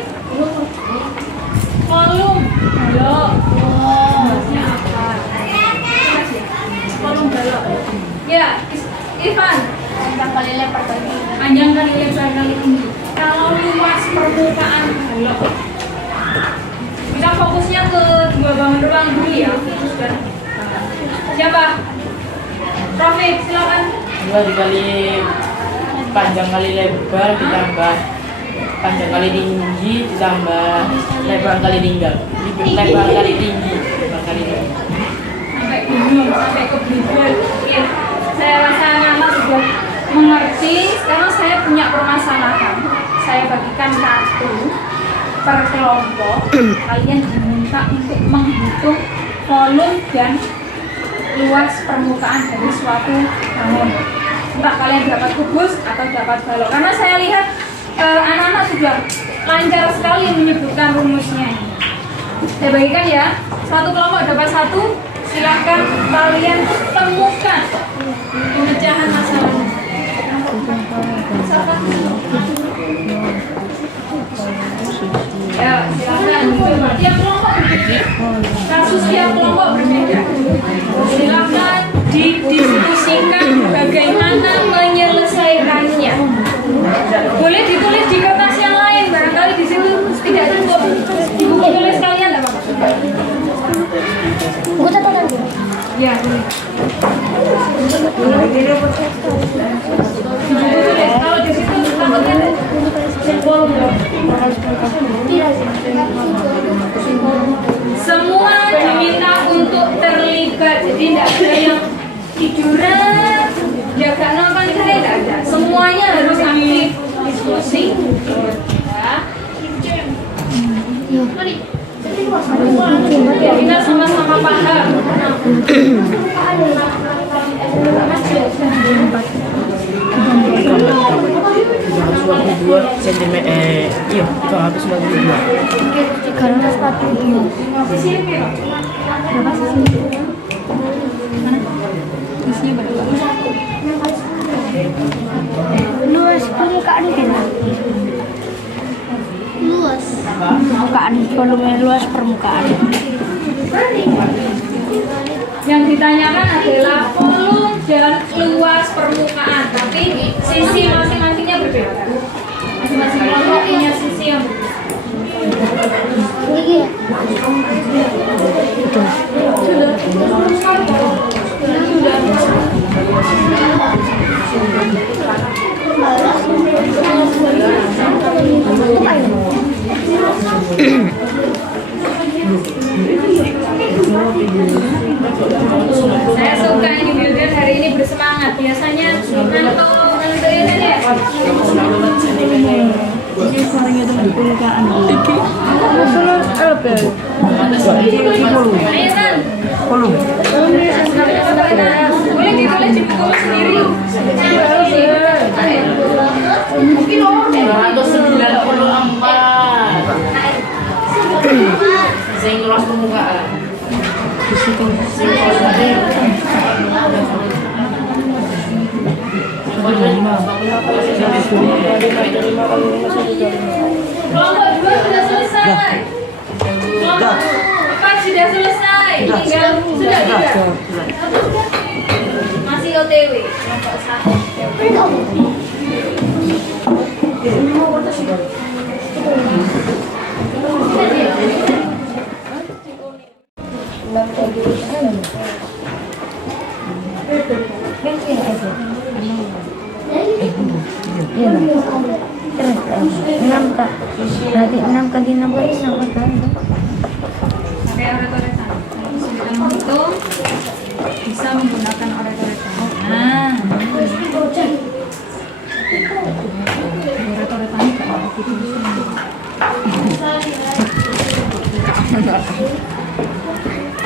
Volume panjang kali lebar kali tinggi. Kalau luas permukaan balok, kita fokusnya ke dua bangun ruang dulu ya. Siapa? Profit, silakan. 2 dikali panjang kali lebar ditambah panjang kali tinggi ditambah lebar kali tinggi. Lebar kali tinggi. Sampai bingung, sampai kebingungan. Oke, saya rasa anak sudah mengerti. Sekarang saya punya permasalahan. Saya bagikan kartu per kelompok. Kalian diminta untuk menghitung volume dan luas permukaan dari suatu bangun. Entah kalian dapat kubus atau dapat balok. Karena saya lihat anak-anak sudah lancar sekali menyebutkan rumusnya. Saya bagikan ya. Satu kelompok dapat 1. Silahkan kalian temukan pemecahan masalahnya. Ya, silahkan. Tiap kelompok berbeda. Kasus tiap kelompok berbeda. Silahkan didiskusikan bagaimana menyelesaikannya. Boleh ditulis di kertas yang lain. Barangkali di situ tidak cukup. Di buku tulis kalian tidak apa-apa. Buku catatan. Ya, boleh. Kalau di situ takutnya semua diminta untuk terlibat, jadi tidak ada yang tiduran, jaga nonton saya tidak ada. Semuanya harus aktif diskusi. Ya, kita sama-sama paham. 2 cm iya, itu habis 92. Karena 42. Sisi berapa? Berapa sisi? Mana? Isinya berapa? Luas permukaan kan? Luas permukaan, volume luas permukaan. Yang ditanyakan adalah volume dan luas permukaan, tapi sisi masing-masingnya berbeda. Masing-masing kelompok punya sisi yang berbeda. Ini Saya suka ini builder hari ini bersemangat. Biasanya ngantuk ini ya. Ini suaranya dengan permukaan. Ayo San. Boleh ditulis di buku sendiri. Mungkin nomor 194. Saya luas permukaan. Kelompok 2 sudah selesai. Kelompok 4 sudah selesai. Tinggal sudah tidak. Masih OTW. Kelompok 6 tak? Berarti 6 kali 6 kali 6 kan? Pakai oret-oretan. Sudah menghitung, bisa menggunakan oret-oretan. Nah, oret-oretannya gak ada gitu.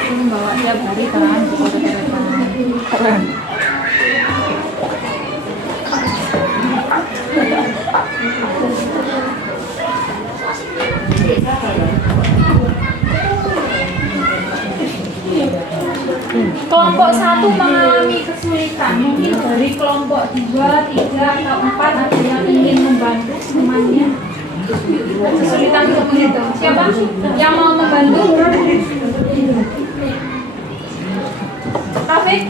Ini membawa tiap hari kan oret-oretan. Kelompok 1 mengalami kesulitan. Mungkin dari kelompok 2, 3, atau 4 ada yang ingin membantu temannya. Kesulitan untuk menghitung. Siapa yang mau membantu? Taufik?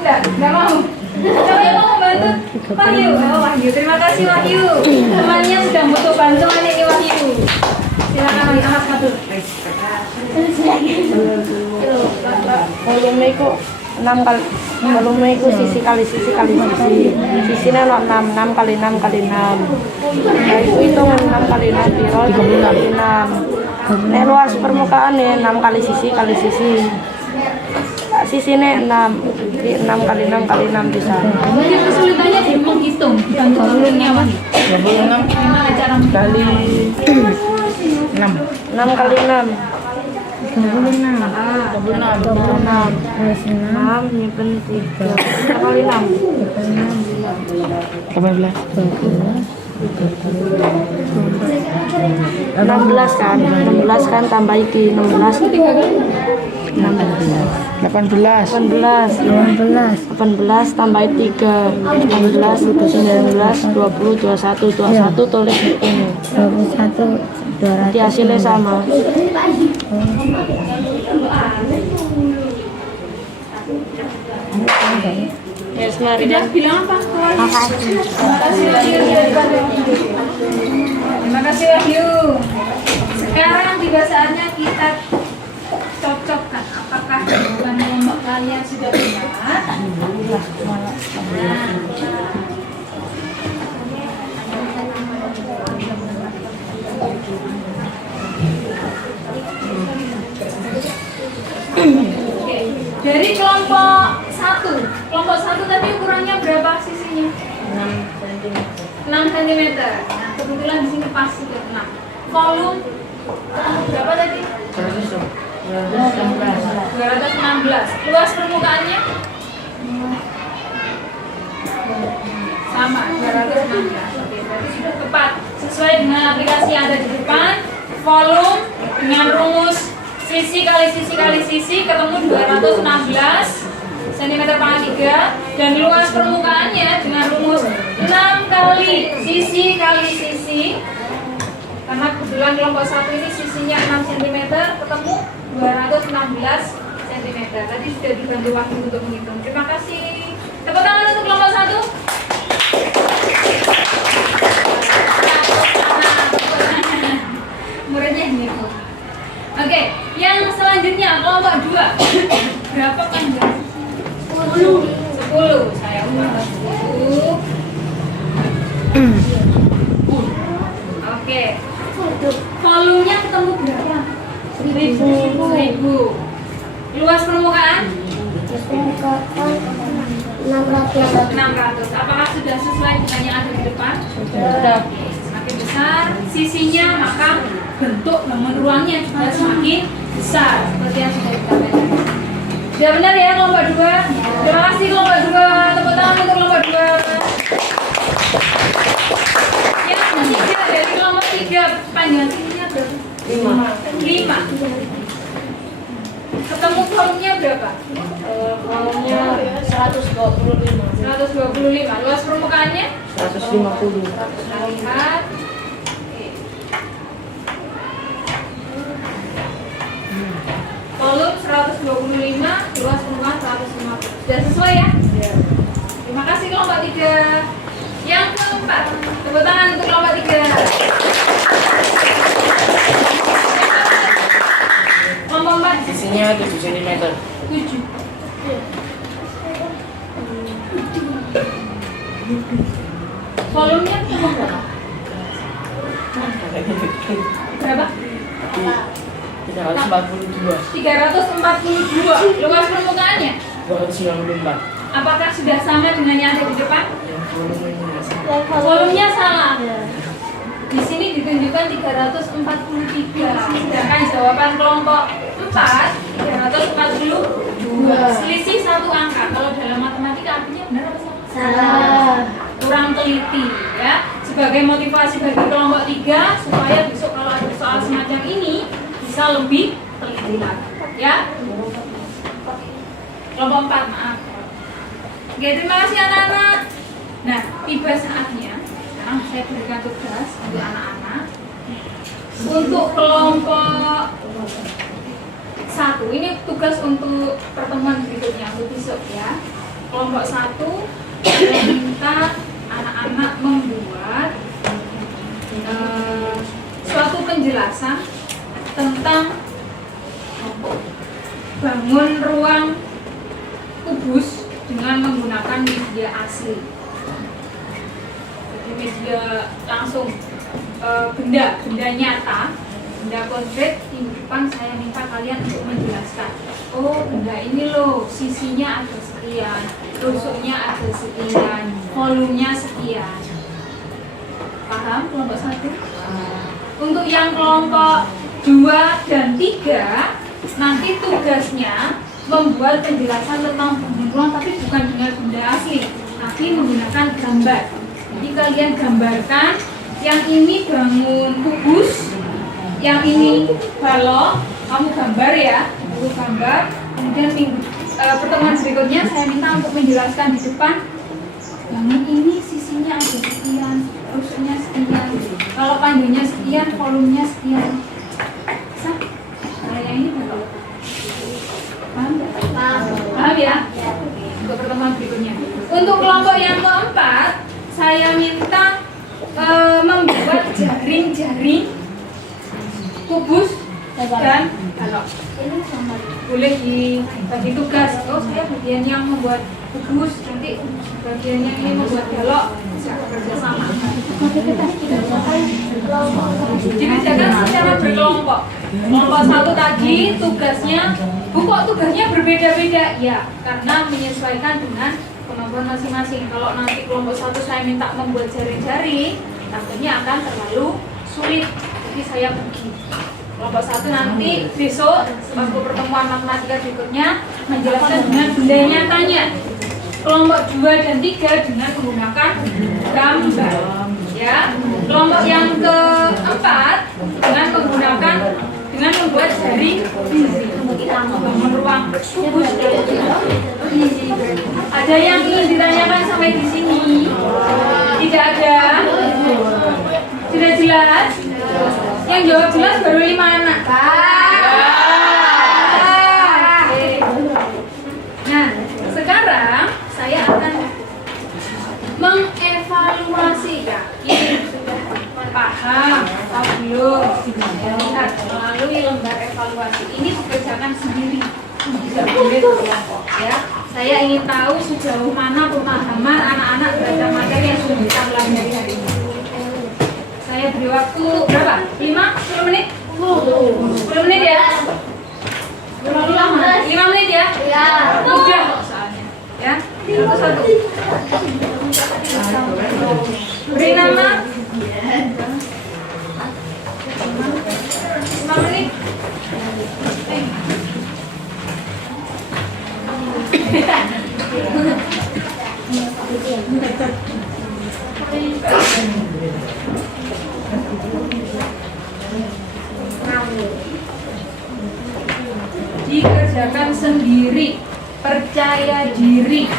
Enggak mau. Siapa yang mau membantu? Wahyu, oh, Wahyu. Terima kasih Wahyu. Temannya sedang butuh bantuan ini Wahyu. Silakan Wahyu, angkat satu. Volume itu 6 kali, volume itu sisi kali sisi kali sisi. Sisinya 6 kali 6 kali 6. Nah, itu hitung 6 kali 6 piro 30 kali 6. Nek luas permukaan nih 6 kali sisi kali sisi. Sisinya 6 kali 6 kali 6 bisa. Mungkin kesulitannya di menghitung, bukan turunnya Wahyu. 26 Gimana cara kali 6. 6 kali 6. 36. 6 nyimpen 3 kali 6. 18. 16 kan? 16 kan tambah iki 16. 18. 18 tambah 3 16 19 20 21 tulis ini 21. 200. nanti hasilnya sama. Yes, mari Tidak bilang apa? Terima kasih Wahyu. Terima kasih Wahyu. Sekarang tiba saatnya kita cocokkan apakah jawaban kelompok kalian sudah benar. Oke, dari kelompok satu tadi ukurannya berapa sisinya? 6 cm. Nah, kebetulan di sini pas itu 6. Volume berapa tadi? 216. Luas permukaannya? Sama, 216. Oke, berarti sudah tepat. Sesuai dengan aplikasi yang ada di depan, volume dengan rumus sisi kali sisi kali sisi ketemu 216 cm pangkat 3, dan luas permukaannya dengan rumus 6 kali sisi kali sisi, karena kebetulan kelompok 1 ini sisinya 6 cm, ketemu 216 cm. Tadi sudah dibantu waktu untuk menghitung. Terima kasih. Tepuk tangan untuk kelompok 1. Muridnya gitu. Oke, yang selanjutnya kelompok 2. Berapa panjang? 10. Saya ulang 10. Oke. Volumenya ketemu berapa? 1000. Luas permukaan? 600. Apakah sudah sesuai dengan yang ada di depan? Sudah. Semakin besar sisinya, maka bentuk bangun ruangnya juga semakin besar, seperti yang sudah kita lihat. Sudah benar ya kelompok 2? Terima kasih kelompok 2. Tepuk tangan untuk kelompok 2. Yang ketiga dari kelompok 3, panjang sisinya berapa? 5. Ketemu volumenya berapa? Volumenya 125. 125. Luas permukaannya? 150. Kita lihat. Volume 125, luas permukaan 150. Sudah sesuai ya? Terima kasih kelompok 3. Yang keempat, tepuk tangan untuk kelompok 3. Kelompok 4. Sisinya 7 cm. 7. Volumenya berapa? Berapa? 342. 342. Luas permukaannya? 294. Apakah sudah sama dengan yang ada di depan? Yang volumenya sama. Volumenya salah. Di sini ditunjukkan 343. Sedangkan jawaban kelompok 4 342. Selisih 1 angka. Kalau dalam matematika artinya benar apa salah? Salah. Kurang teliti ya. Sebagai motivasi bagi kelompok 3 supaya besok kalau ada soal semacam ini bisa lebih teliti lagi ya. Kelompok 4, maaf. Oke, terima kasih anak-anak. Nah, tiba saatnya sekarang saya berikan tugas untuk anak-anak. Untuk kelompok 1, ini tugas untuk pertemuan berikutnya, untuk besok ya. Kelompok 1 saya minta anak-anak membuat suatu penjelasan tentang bangun ruang kubus dengan menggunakan media asli. Jadi media langsung benda nyata, benda konkret. Minggu depan saya minta kalian untuk menjelaskan. Oh, benda ini loh, sisinya ada sekian, tusuknya ada sekian, volumenya sekian. Paham kelompok 1? Untuk yang kelompok 2 dan 3, nanti tugasnya membuat penjelasan tentang bangun ruang, tapi bukan dengan benda asli, tapi menggunakan gambar. Jadi kalian gambarkan, yang ini bangun kubus, yang ini balok, kamu gambar ya, dulu gambar. Kemudian pertemuan berikutnya saya minta untuk menjelaskan di depan, bangun ini sisinya ada sekian, tusuknya sekian, kalau panjangnya sekian, volumenya sekian. Bisa? Nah, yang ini balok. Paham ya? Paham ya? Untuk pertemuan berikutnya. Untuk kelompok yang keempat, saya minta membuat jaring-jaring kubus dan balok. Boleh dibagi tugas. Oh, saya bagian yang membuat kubus, nanti bagiannya ini membuat balok. Bisa bekerja sama. Dikerjakan secara berkelompok. Kelompok 1 tadi tugasnya, kok tugasnya berbeda-beda? Ya, karena menyesuaikan dengan kemampuan masing-masing. Kalau nanti kelompok 1 saya minta membuat jaring-jaring, takutnya akan terlalu sulit. Jadi saya bagi. Kelompok 1 nanti besok waktu pertemuan matematika berikutnya menjelaskan dengan benda nyatanya. Kelompok 2 dan 3 dengan menggunakan gambar. Ya. Kelompok yang keempat dengan membuat jaring bangun ruang kubus. Ada yang ingin ditanyakan sampai di sini? Tidak ada? Sudah jelas? Yang jawab jelas baru 5 anak. Nah, sekarang saya akan mengevaluasi. Yakin sudah paham atau belum? Lihat melalui lembar evaluasi ini dikerjakan sendiri, tidak boleh berkelompok ya. Saya ingin tahu sejauh mana pemahaman anak-anak terhadap materi yang sudah kita pelajari hari ini. Saya beri waktu berapa? 10 menit? 10 menit ya? 5 menit ya? Ya. Udah kok soalnya. Ya. Satu-satu. Beri nama. 5 menit. Dikerjakan sendiri, percaya diri.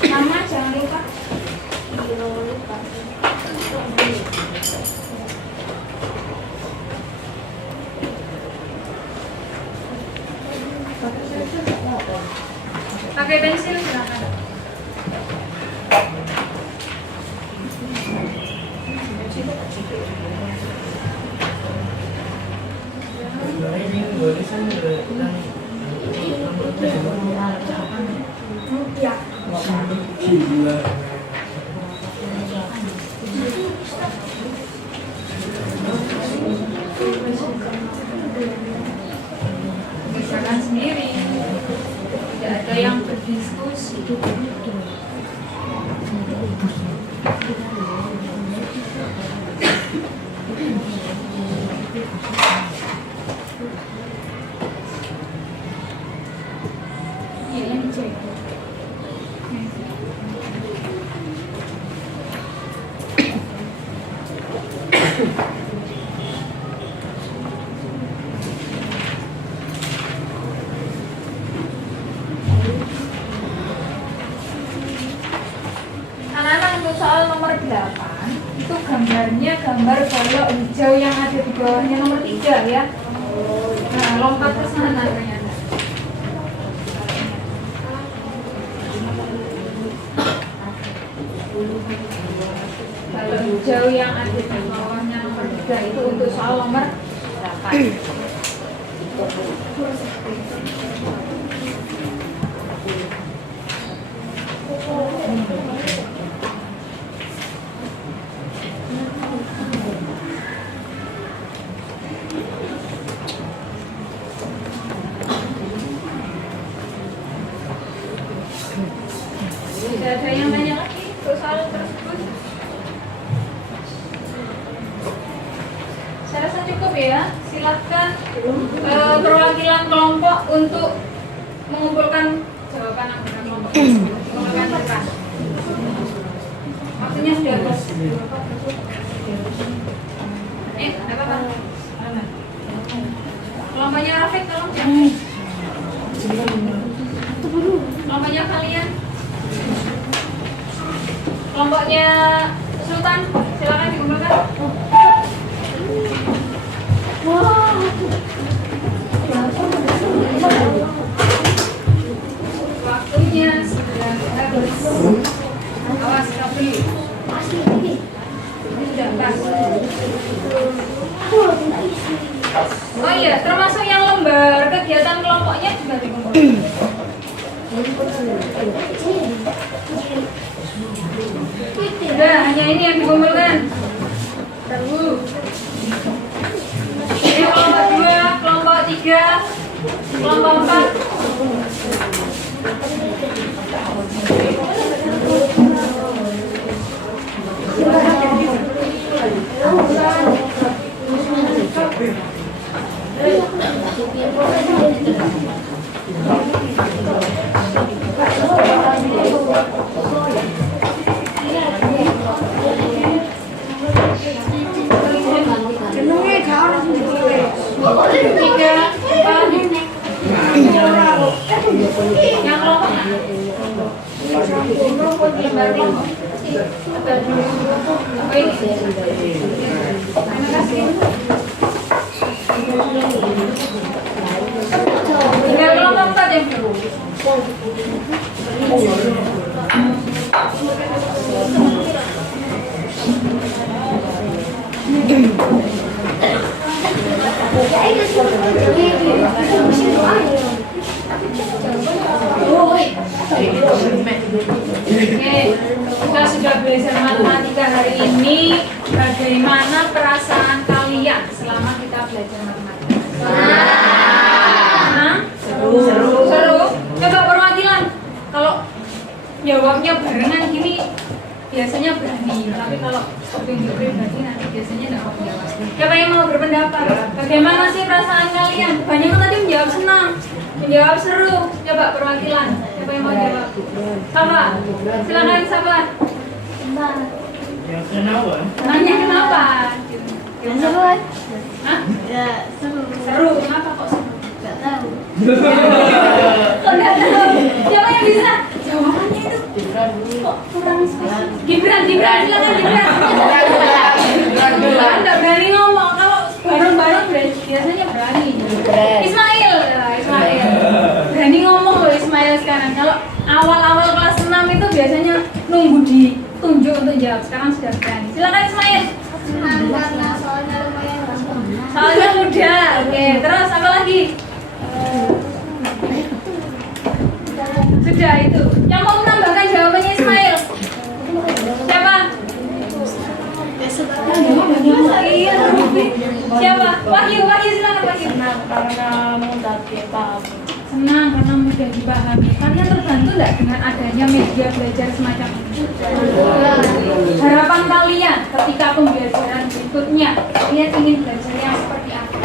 Nama jangan lupa. Pakai pensil silakan. Kerjakan sendiri, tidak ada yang berdiskusi. Iya, yang dicek. Anak-anak untuk soal nomor 8 itu gambarnya gambar balok hijau yang ada di bawahnya nomor 3 ya. Nah, lompat ke sana ternyata. Kalau hijau yang ada di bawahnya nomor 3 itu untuk soal nomor 8. Tidak ada yang nanya lagi untuk soal tersebut. Saya rasa cukup ya. Silakan perwakilan kelompok untuk mengumpulkan jawaban anggota kelompok. Menggunakan kertas. Waktunya sudah habis. Ada apa? Kelompoknya Rafiq tolong. Kelompoknya kalian. Kelompoknya Sultan, silakan dikumpulkan. Waktunya sudah habis. Awas kabel. Ini sudah pas. Oh iya, termasuk yang lembar kegiatan kelompoknya juga dikumpulkan. Udah, hanya ini yang dikumpulkan. Ini kelompok 2, kelompok 3, kelompok 4. Yang kelompok lembar kelompok. Terima kasih. Tinggal kelompok 4 yang dulu. Oke, kita sudah belajar matematika hari ini. Bagaimana perasaan kalian selama kita belajar matematika? Seru. Coba perwakilan. Kalau jawabnya barengan gini, biasanya berani. Tapi kalau tunjuk pribadi nanti biasanya tidak mau menjawab. Siapa yang mau berpendapat? Bagaimana sih perasaan kalian? Banyak yang tadi menjawab senang, menjawab seru. Coba perwakilan. Siapa yang mau jawab? Sama. Silakan Sama. Ya kenapa? Nanya kenapa? Seru. Hah? Ya, seru. Seru. Kenapa kok seru? Gak tahu. Kok nggak tahu? Siapa yang bisa? Jawabannya itu kok kurang spesifik. Gibran, silakan Gibran. Nggak berani ngomong. Kalau bareng-bareng biasanya berani. Ismail. Berani ngomong loh Ismail sekarang. Kalau awal-awal kelas 6 itu biasanya nunggu ditunjuk untuk jawab. Sekarang sudah berani. Silakan Ismail. Karena soalnya lumayan gampang. Soalnya mudah. Oke, terus apa lagi? Sudah itu. Yang mau menambahkan jawabannya Ismail? Siapa? Iya. Siapa? Wahyu silakan Wahyu. Senang karena mudah dipahami. Senang karena mudah dipahami. Kalian terbantu nggak dengan adanya media belajar semacam ini? Harapan kalian ketika pembelajaran berikutnya, kalian ingin belajar yang seperti apa?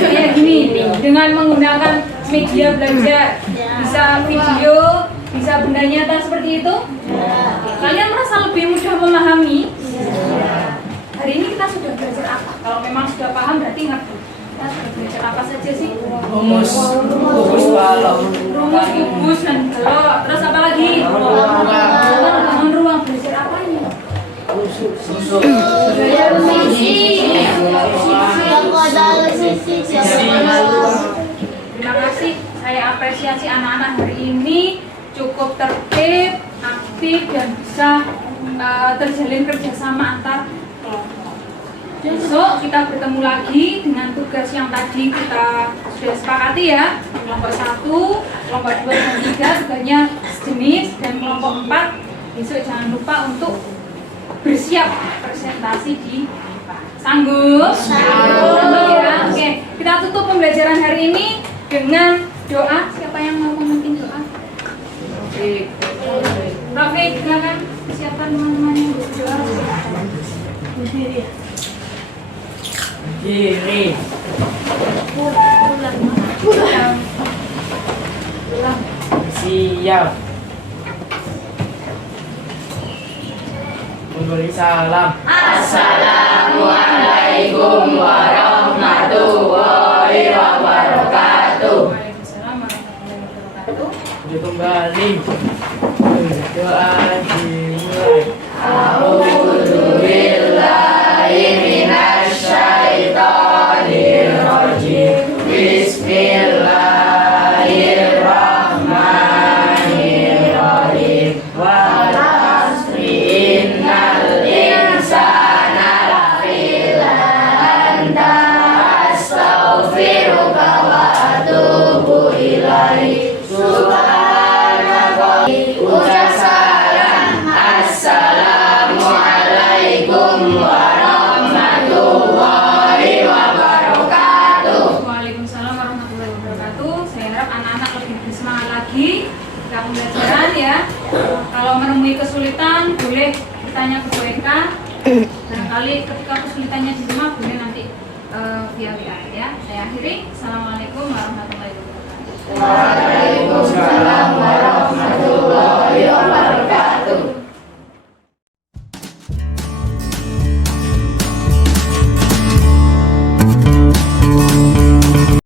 Kayak gini, dengan menggunakan media belajar, bisa video, bisa benda nyata seperti itu. Kalian merasa lebih mudah memahami. Hari ini kita sudah belajar apa? Kalau memang sudah paham berarti ngerti. Kita sudah belajar apa saja sih? Rumus balok. Rumus, kubus, dan balok. Terus apa lagi? Bangun ruang belajar apanya? Terima kasih. Saya apresiasi anak-anak hari ini cukup tertib, aktif dan bisa terjalin kerjasama antar kelompok. Besok kita bertemu lagi dengan tugas yang tadi kita sudah sepakati ya. Kelompok 1, kelompok 2 dan 3 tugasnya sejenis, dan kelompok 4 besok jangan lupa untuk bersiap presentasi di depan. Sanggup? Sanggup ya. Oke, kita tutup pembelajaran hari ini dengan doa. Siapa yang mau memimpin doa? Rafiq, silakan siapkan teman-teman yang berdoa. Kiri. Siap. Memberi salam. Assalamualaikum warahmatullahi wabarakatuh. Waalaikumsalam warahmatullahi wabarakatuh. Lanjut kembali. Berdoa dimulai. A'udzubillahi minasyaitonirrajim. Bismillahirrahmanirrahim. Wal 'asri innal insana lafi anta astaghfiruka wa atubu ilaik. Subhanallah. Ucap salam. Assalamualaikum warahmatullahi wabarakatuh. Waalaikumsalam warahmatullahi wabarakatuh. Saya harap anak-anak lebih bersemangat lagi ketika pembelajaran ya. Kalau menemui kesulitan boleh bertanya ke Bu Eka. Barangkali ketika kesulitannya diterima boleh nanti via WA ya. Saya akhiri. Assalamualaikum warahmatullahi wabarakatuh. Waalaikumsalam